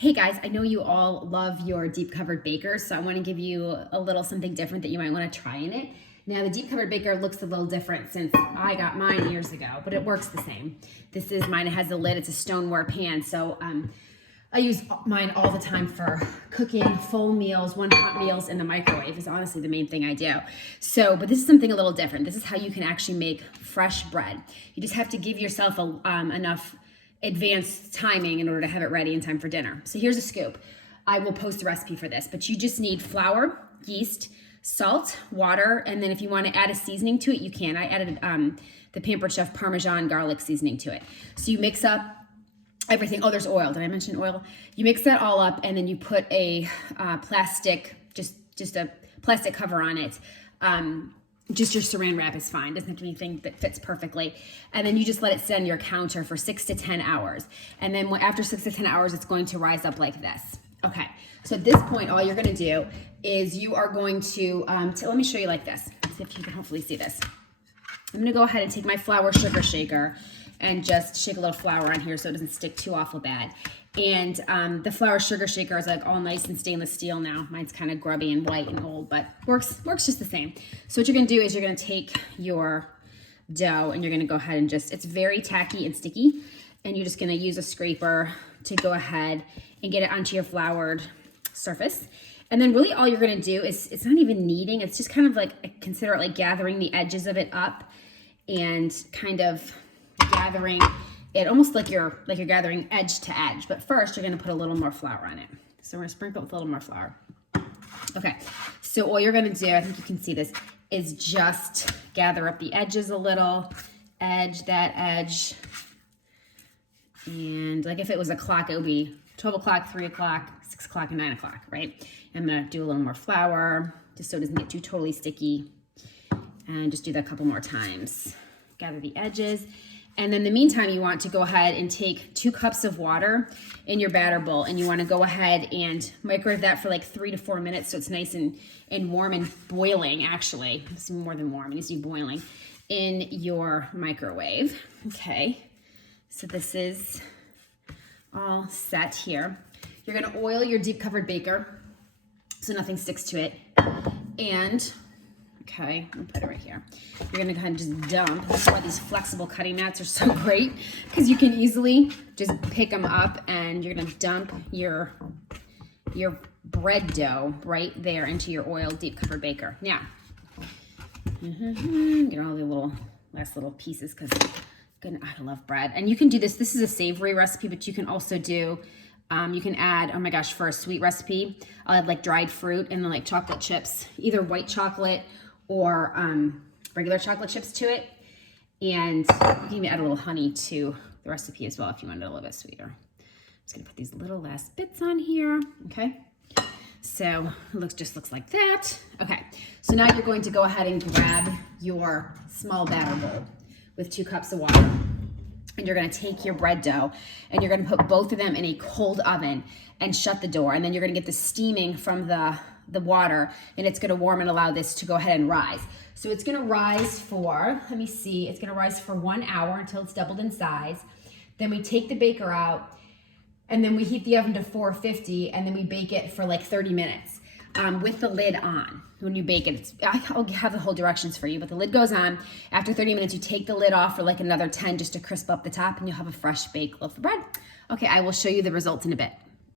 Hey guys, I know you all love your deep covered bakers, so I want to give you a little something different that you might want to try in it. Now the deep covered baker looks a little different since I got mine years ago, but it works the same. This is mine, it has the lid, it's a stoneware pan, so I use mine all the time for cooking full meals, one-pot meals in the microwave is honestly the main thing I do. So, but this is something a little different. This is how you can actually make fresh bread. You just have to give yourself enough advanced timing in order to have it ready in time for dinner. So here's a scoop. I will post a recipe for this, but you just need flour, yeast, salt, water, and then if you want to add a seasoning to it, you can. I added the Pampered Chef Parmesan garlic seasoning to it. So you mix up everything. Oh, there's oil. Did I mention oil? You mix that all up, and then you put a plastic, just a plastic cover on it. Just your saran wrap is fine. Doesn't have to be anything that fits perfectly. And then you just let it sit on your counter for 6 to 10 hours. And then after 6 to 10 hours, it's going to rise up like this. Okay, so at this point, all you're gonna do is you are going to, let me show you like this. See if you can hopefully see this. I'm gonna go ahead and take my flour sugar shaker and just shake a little flour on here so it doesn't stick too awful bad. And the flour sugar shaker is like all nice and stainless steel now. Mine's kind of grubby and white and old, but works just the same. So what you're gonna do is you're gonna take your dough and you're gonna go ahead and it's very tacky and sticky, and you're just gonna use a scraper to go ahead and get it onto your floured surface. And then really all you're gonna do is, it's not even kneading, it's just kind of like, consider it like gathering the edges of it up and kind of gathering it almost like you're gathering edge to edge. But first you're gonna put a little more flour on it. So we're gonna sprinkle it with a little more flour. Okay, so all you're gonna do, I think you can see this, is just gather up the edges a little, edge that edge. And like if it was a clock, it would be 12 o'clock, 3 o'clock, 6 o'clock, and 9 o'clock, right? I'm gonna do a little more flour just so it doesn't get too totally sticky. And just do that a couple more times. Gather the edges. And then in the meantime, you want to go ahead and take 2 cups of water in your batter bowl, and you want to go ahead and microwave that for like 3 to 4 minutes so it's nice and warm and boiling, actually. It's more than warm, it needs to be boiling in your microwave. Okay, so this is all set here. You're going to oil your deep covered baker so nothing sticks to it. And okay, I'm gonna put it right here. You're gonna go ahead and just dump. That's why these flexible cutting mats are so great, because you can easily just pick them up and you're gonna dump your bread dough right there into your oiled deep covered baker. Now, get all the last little pieces because I love bread. And you can do this. This is a savory recipe, but you can also do, you can add, oh my gosh, for a sweet recipe, I'll add like dried fruit and then like chocolate chips, either white chocolate or regular chocolate chips to it. And you can even add a little honey to the recipe as well if you want it a little bit sweeter. I'm just gonna put these little last bits on here, okay? So it just looks like that. Okay, so now you're going to go ahead and grab your small batter bowl with 2 cups of water. And you're gonna take your bread dough and you're gonna put both of them in a cold oven and shut the door. And then you're gonna get the steaming from the water, and it's gonna warm and allow this to go ahead and rise. So it's gonna rise for, let me see, it's gonna rise for 1 hour until it's doubled in size. Then we take the baker out and then we heat the oven to 450 and then we bake it for like 30 minutes with the lid on. When you bake it, I'll have the whole directions for you, but the lid goes on. After 30 minutes, you take the lid off for like another 10 just to crisp up the top, and you'll have a fresh baked loaf of bread. Okay, I will show you the results in a bit.